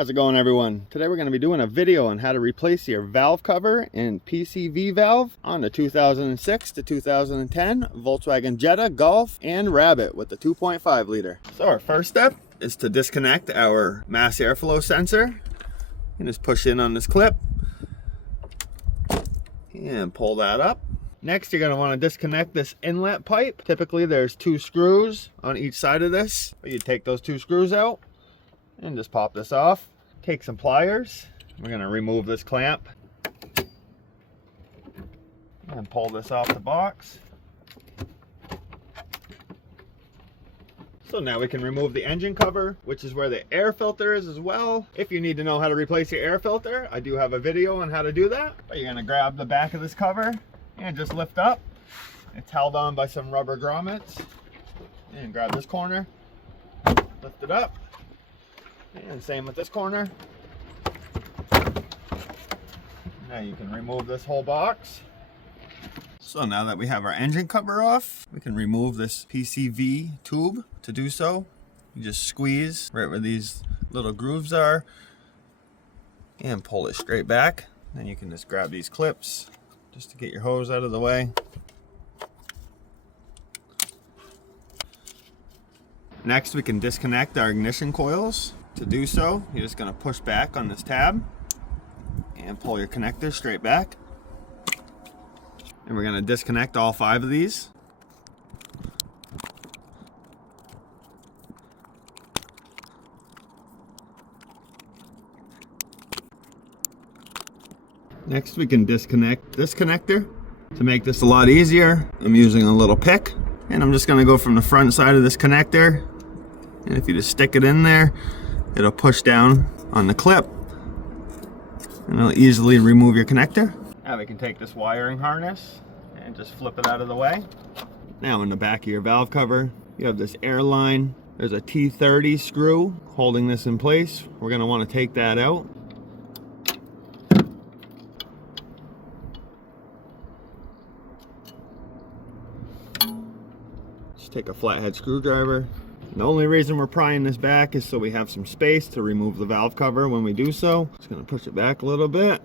How's it going, everyone? Today we're going to be doing a video on how to replace your valve cover and PCV valve on the 2006 to 2010 Volkswagen Jetta, Golf, and Rabbit with the 2.5 liter. So our first step is to disconnect our mass airflow sensor. And just push in on this clip and pull that up. Next, you're going to want to disconnect this inlet pipe. Typically there's 2 screws on each side of this, but you take those 2 screws out and just pop this off. Take some pliers. We're going to remove this clamp and pull this off the box. So now we can remove the engine cover, which is where the air filter is as well. If you need to know how to replace your air filter, I do have a video on how to do that. But you're going to grab the back of this cover and just lift up. It's held on by some rubber grommets. And grab this corner, lift it up. And same with this corner. Now you can remove this whole box. So now that we have our engine cover off, we can remove this PCV tube. To do so, you just squeeze right where these little grooves are and pull it straight back. Then you can just grab these clips just to get your hose out of the way. Next, we can disconnect our ignition coils. To do so, you're just going to push back on this tab and pull your connector straight back. And we're going to disconnect all 5 of these. Next, we can disconnect this connector. To make this a lot easier, I'm using a little pick, and I'm just going to go from the front side of this connector, and if you just stick it in there, it'll push down on the clip and it'll easily remove your connector. Now we can take this wiring harness and just flip it out of the way. Now in the back of your valve cover, you have this air line. There's a T30 screw holding this in place. We're going to want to take that out. Just take a flathead screwdriver. The only reason we're prying this back is so we have some space to remove the valve cover when we do so. Just going to push it back a little bit.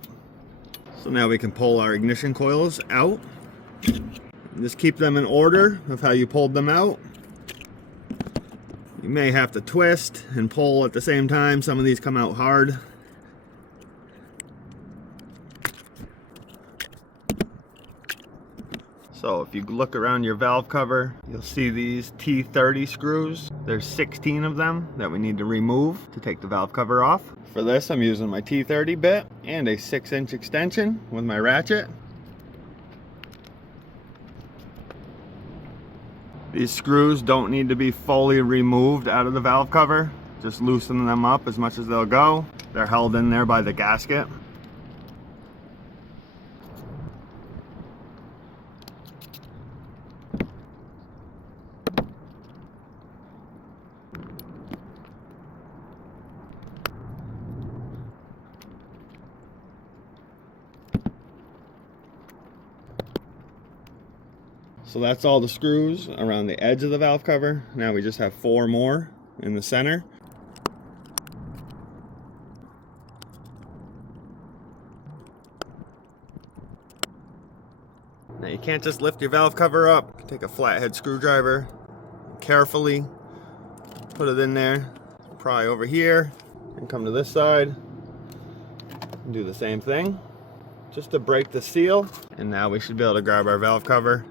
So now we can pull our ignition coils out. Just keep them in order of how you pulled them out. You may have to twist and pull at the same time. Some of these come out hard. So if you look around your valve cover, you'll see these T30 screws. There's 16 of them that we need to remove to take the valve cover off. For this, I'm using my T30 bit and a 6-inch extension with my ratchet. These screws don't need to be fully removed out of the valve cover. Just loosen them up as much as they'll go. They're held in there by the gasket. So that's all the screws around the edge of the valve cover. Now we just have 4 more in the center. Now you can't just lift your valve cover up. You take a flathead screwdriver, carefully put it in there, pry over here, and come to this side and do the same thing just to break the seal. And now we should be able to grab our valve cover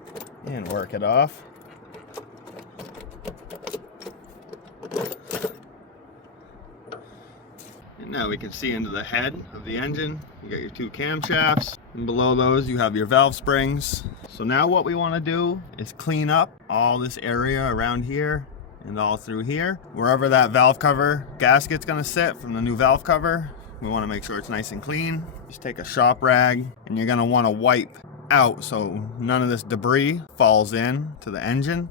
and work it off. And now we can see into the head of the engine. You got your 2 camshafts, and below those you have your valve springs. So now what we want to do is clean up all this area around here and all through here. Wherever that valve cover gasket's going to sit from the new valve cover, we want to make sure it's nice and clean. Just take a shop rag, and you're going to want to wipe out so none of this debris falls in to the engine.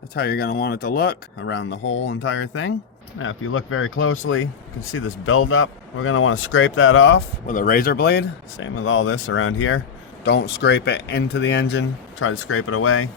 That's how you're going to want it to look around the whole entire thing. Now if you look very closely, you can see this buildup. We're going to want to scrape that off with a razor blade. Same with all this around here. Don't scrape it into the engine, try to scrape it away.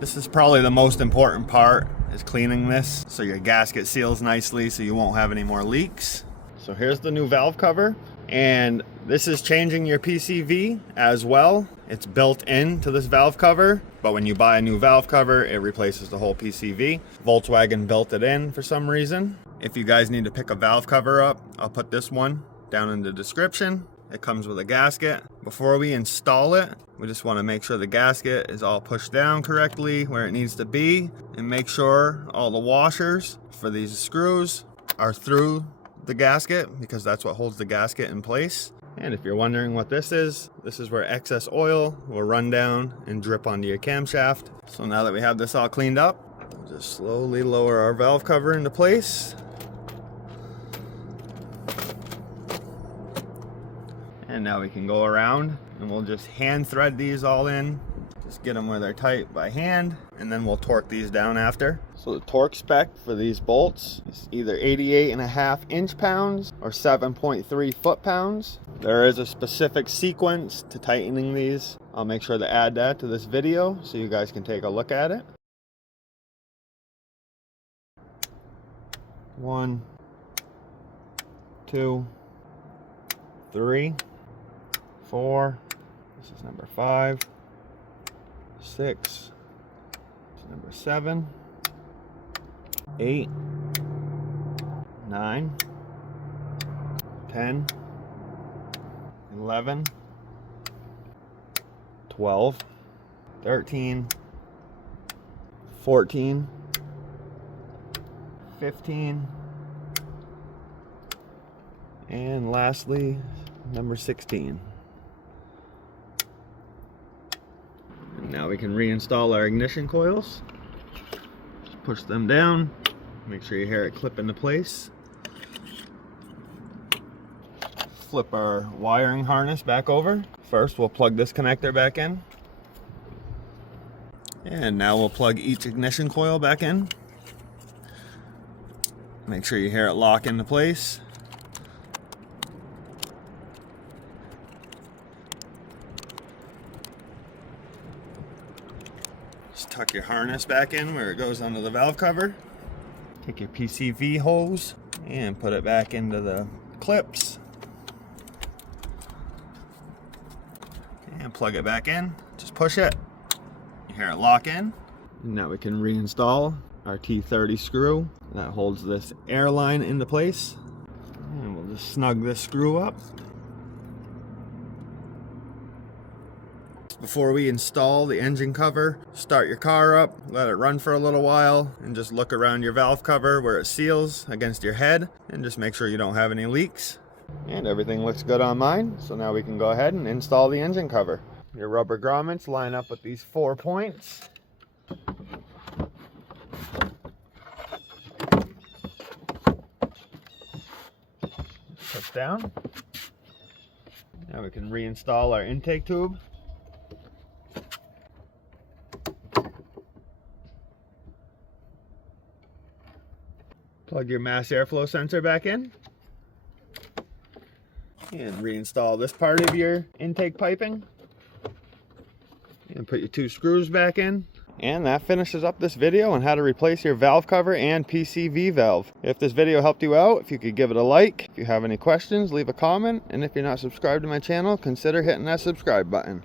This is probably the most important part, is cleaning this so your gasket seals nicely so you won't have any more leaks. So here's the new valve cover, and this is changing your PCV as well. It's built into this valve cover, but when you buy a new valve cover, it replaces the whole PCV. Volkswagen built it in for some reason. If you guys need to pick a valve cover up, I'll put this one down in the description. It comes with a gasket. Before we install it, we just want to make sure the gasket is all pushed down correctly where it needs to be, and make sure all the washers for these screws are through the gasket, because that's what holds the gasket in place. And if you're wondering what this is where excess oil will run down and drip onto your camshaft. So now that we have this all cleaned up, we'll just slowly lower our valve cover into place. And now we can go around and we'll just hand thread these all in. Just get them where they're tight by hand, and then we'll torque these down after. So the torque spec for these bolts is either 88.5 inch-pounds or 7.3 foot-pounds. There is a specific sequence to tightening these. I'll make sure to add that to this video so you guys can take a look at it. 1, 2, 3, 4. This is number 5. 6. It's number 7. 8. 9. 10. 11. 12. 13. 14. 15. And lastly, number 16. And now we can reinstall our ignition coils. Just push them down. Make sure you hear it clip into place. Flip our wiring harness back over. First, we'll plug this connector back in. And now we'll plug each ignition coil back in. Make sure you hear it lock into place. Just tuck your harness back in where it goes under the valve cover. Take your PCV hose and put it back into the clips. And plug it back in. Just push it. You hear it lock in. Now we can reinstall our T30 screw that holds this air line into place. And we'll just snug this screw up. Before we install the engine cover, start your car up, let it run for a little while, and just look around your valve cover where it seals against your head, and just make sure you don't have any leaks. And everything looks good on mine, so now we can go ahead and install the engine cover. Your rubber grommets line up with these 4 points. Push down. Now we can reinstall our intake tube. Plug your mass airflow sensor back in. And reinstall this part of your intake piping. And put your 2 screws back in. And that finishes up this video on how to replace your valve cover and PCV valve. If this video helped you out, if you could give it a like. If you have any questions, leave a comment. And if you're not subscribed to my channel, consider hitting that subscribe button.